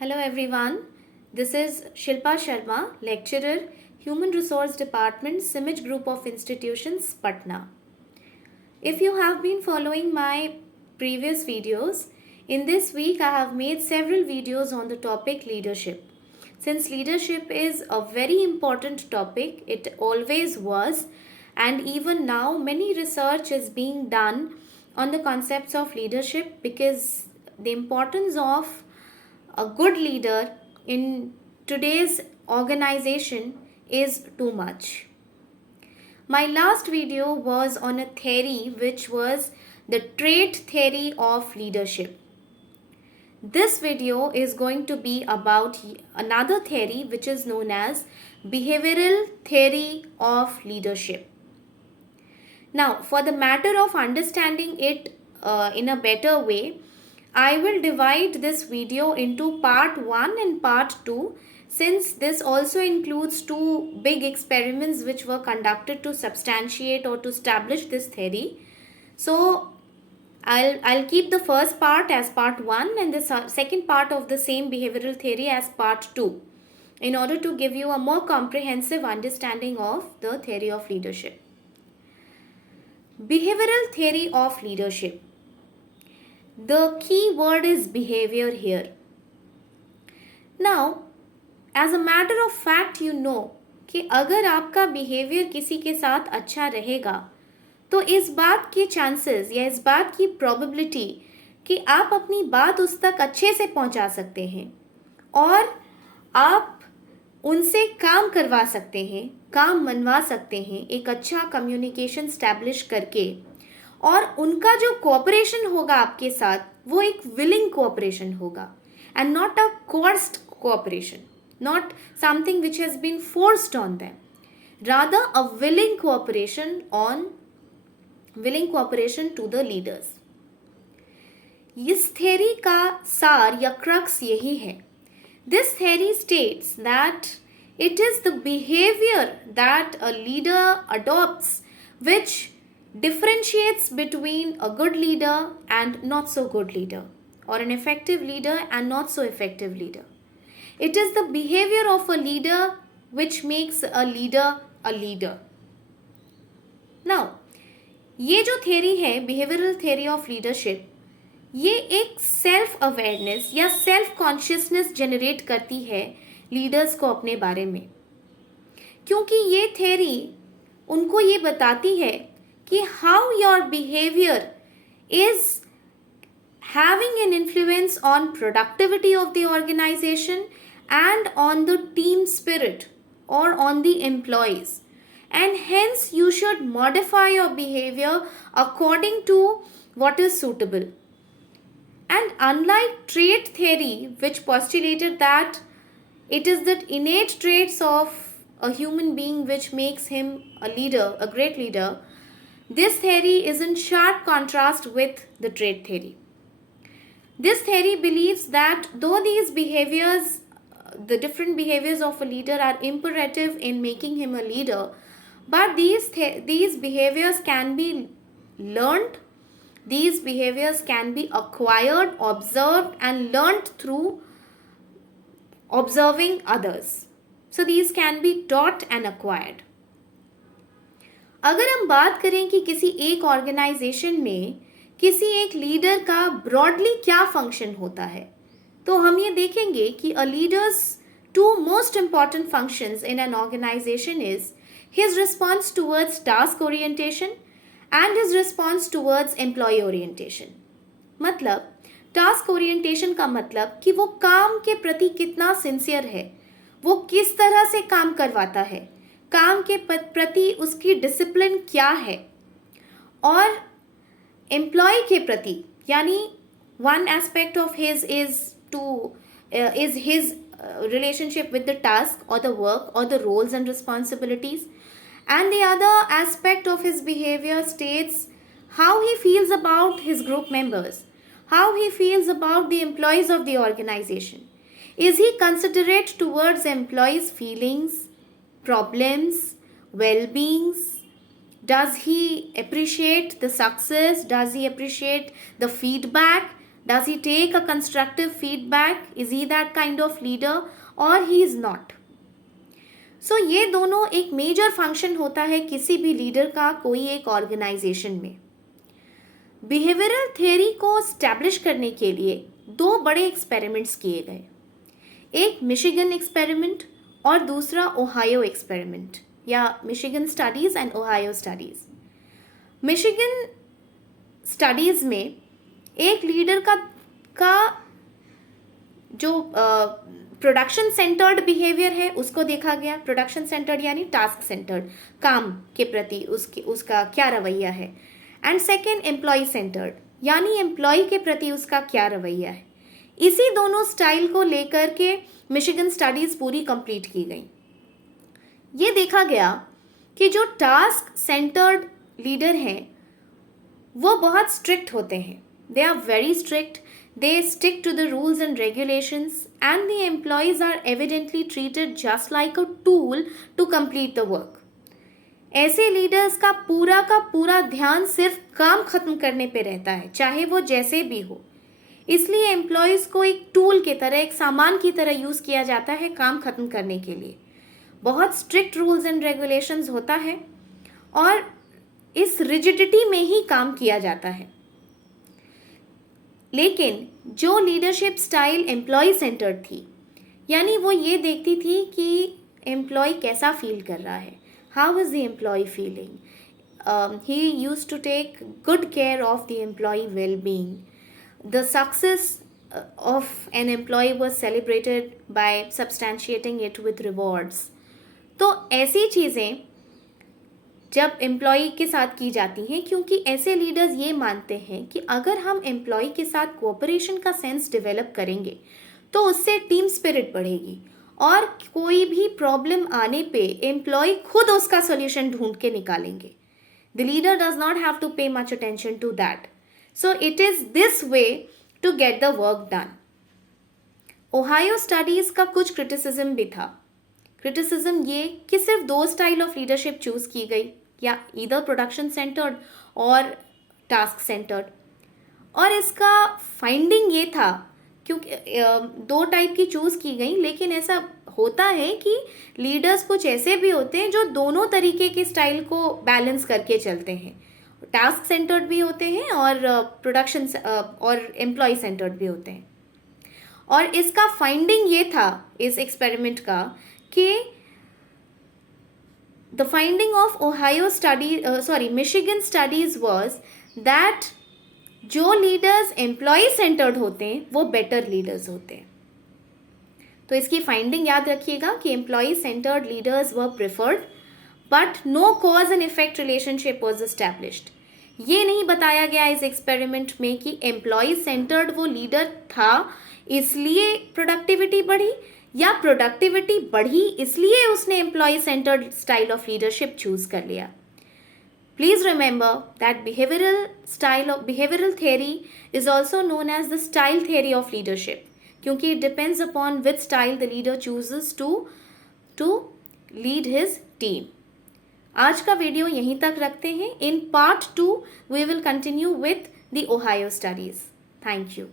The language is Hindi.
Hello everyone. This is Shilpa Sharma, lecturer, Human Resource Department, Simaj Group of Institutions, Patna. If you have been following my previous videos, in this week I have made several videos on the topic leadership. Since leadership is a very important topic, it always was, and even now many research is being done on the concepts of leadership because the importance of a good leader in today's organization is too much. My last video was on a theory which was the trait theory of leadership. This video is going to be about another theory which is known as behavioral theory of leadership. Now, for the matter of understanding it in a better way, I will divide this video into part 1 and part 2 since this also includes two big experiments which were conducted to substantiate or to establish this theory. So I'll keep the first part as part 1 and the second part of the same behavioral theory as part 2 in order to give you a more comprehensive understanding of the theory of leadership. Behavioral theory of leadership. The key word is behavior here. Now, as a matter of fact, you know कि अगर आपका बिहेवियर किसी के साथ अच्छा रहेगा तो इस बात के चांसेस या इस बात की प्रोबेबिलिटी कि आप अपनी बात उस तक अच्छे से पहुंचा सकते हैं और आप उनसे काम करवा सकते हैं, काम मनवा सकते हैं एक अच्छा कम्युनिकेशन स्टैब्लिश करके और उनका जो कोऑपरेशन होगा आपके साथ वो एक विलिंग कोऑपरेशन होगा and not a कोर्स्ड cooperation, not something which has been forced on them, rather a willing cooperation to the leaders. इस theory का सार या crux यही है. This theory states that it is the behavior that a leader adopts which differentiates between a good leader and not so good leader, or an effective leader and not so effective leader. It is the behavior of a leader which makes a leader a leader. Now, ये जो theory है behavioral theory of leadership, ये एक self awareness या self consciousness generate करती है leaders को अपने बारे में, क्योंकि ये theory उनको ये बताती है कि how your behavior is having an influence on productivity of the organization and on the team spirit or on the employees, and hence you should modify your behavior according to what is suitable. And unlike trait theory, which postulated that it is the innate traits of a human being which makes him a leader, a great leader, this theory is in sharp contrast with the trait theory. This theory believes that though these behaviors, the different behaviors of a leader are imperative in making him a leader, but these behaviors can be learned, these behaviors can be acquired, observed and learned through observing others. So these can be taught and acquired. अगर हम बात करें कि किसी एक ऑर्गेनाइजेशन में किसी एक लीडर का ब्रॉडली क्या फंक्शन होता है, तो हम ये देखेंगे कि a leader's two most important functions in an organization is his response towards task orientation and his response towards employee orientation. मतलब task orientation का मतलब कि वो काम के प्रति कितना सिंसियर है, वो किस तरह से काम करवाता है, काम के प्रति उसकी डिसिप्लिन क्या है, और एम्प्लॉय के प्रति यानी one aspect of his is his relationship with the task or the work or the roles and responsibilities, and the other aspect of his behavior states how he feels about his group members, how he feels about the employees of the organization. Is he considerate towards employees' feelings, problems, well-beings? Does he appreciate the success? Does he appreciate the feedback? Does he take a constructive feedback? Is he that kind of leader or he is not? So ये दोनों एक मेजर फंक्शन होता है किसी भी लीडर का कोई एक ऑर्गेनाइजेशन में. बिहेवियरल थ्योरी को स्टैब्लिश करने के लिए 2 बड़े एक्सपेरिमेंट्स किए गए. एक मिशिगन एक्सपेरिमेंट और दूसरा ओहायो एक्सपेरिमेंट या Michigan studies and Ohio studies. Michigan studies में एक लीडर का जो प्रोडक्शन सेंटर्ड बिहेवियर है उसको देखा गया. प्रोडक्शन सेंटर्ड यानी टास्क सेंटर्ड, काम के प्रति उसका क्या रवैया है. एंड सेकेंड एम्प्लॉय सेंटर्ड यानी एम्प्लॉय के प्रति उसका क्या रवैया है. इसी दोनों स्टाइल को लेकर के मिशिगन स्टडीज पूरी कंप्लीट की गई. ये देखा गया कि जो टास्क सेंटर्ड लीडर हैं वो बहुत स्ट्रिक्ट होते हैं. They are very strict. They stick to the rules and regulations and the employees are evidently treated just like a tool to complete the work. ऐसे लीडर्स का पूरा ध्यान सिर्फ काम खत्म करने पे रहता है, चाहे वो जैसे भी हो. इसलिए एम्प्लॉयज़ को एक टूल की तरह, एक सामान की तरह यूज़ किया जाता है काम खत्म करने के लिए. बहुत स्ट्रिक्ट रूल्स एंड रेगुलेशंस होता है और इस रिजिडिटी में ही काम किया जाता है. लेकिन जो लीडरशिप स्टाइल एम्प्लॉय सेंटर्ड थी, यानी वो ये देखती थी कि एम्प्लॉय कैसा फील कर रहा है, how is the employ feeling. He used to take good care of the employ well being. The success of an employ was celebrated by substantiating it with rewards. तो ऐसी चीज़ें जब एम्प्लॉय के साथ की जाती हैं, क्योंकि ऐसे लीडर्स ये मानते हैं कि अगर हम एम्प्लॉय के साथ कोऑपरेशन का सेंस डेवलप करेंगे तो उससे टीम स्पिरिट बढ़ेगी और कोई भी प्रॉब्लम आने पे एम्प्लॉय खुद उसका सॉल्यूशन ढूंढ के निकालेंगे. The leader does not have to pay much attention to that. So it is this way to get the work done. Ohio studies का कुछ क्रिटिसिज्म भी था. क्रिटिसिज्म ये कि सिर्फ 2 स्टाइल ऑफ लीडरशिप चूज़ की गई, या ईदर प्रोडक्शन सेंटर्ड और टास्क सेंटर्ड. और इसका फाइंडिंग ये था, क्योंकि 2 टाइप की चूज़ की गई, लेकिन ऐसा होता है कि लीडर्स कुछ ऐसे भी होते हैं जो दोनों तरीके के स्टाइल को बैलेंस करके चलते हैं. टास्क सेंटर्ड भी होते हैं और प्रोडक्शन और एम्प्लॉय सेंटर्ड भी होते हैं. और इसका फाइंडिंग ये था इस एक्सपेरिमेंट का कि the finding of Michigan studies was that जो लीडर्स एम्प्लॉय सेंटर्ड होते हैं वो बेटर लीडर्स होते हैं. तो इसकी फाइंडिंग याद रखिएगा कि employ centred leaders were preferred but no cause and effect relationship was established. ये नहीं बताया गया इस एक्सपेरिमेंट में कि एम्प्लॉय सेंटर्ड वो लीडर था इसलिए प्रोडक्टिविटी बढ़ी, या प्रोडक्टिविटी बढ़ी इसलिए उसने employee centred style of leadership choose कर लिया. Please remember that behavioural theory is also known as the style theory of leadership, क्योंकि it depends upon which style the leader chooses to lead his team. आज का वीडियो यहीं तक रखते हैं. In part 2 we will continue with the Ohio studies. Thank you.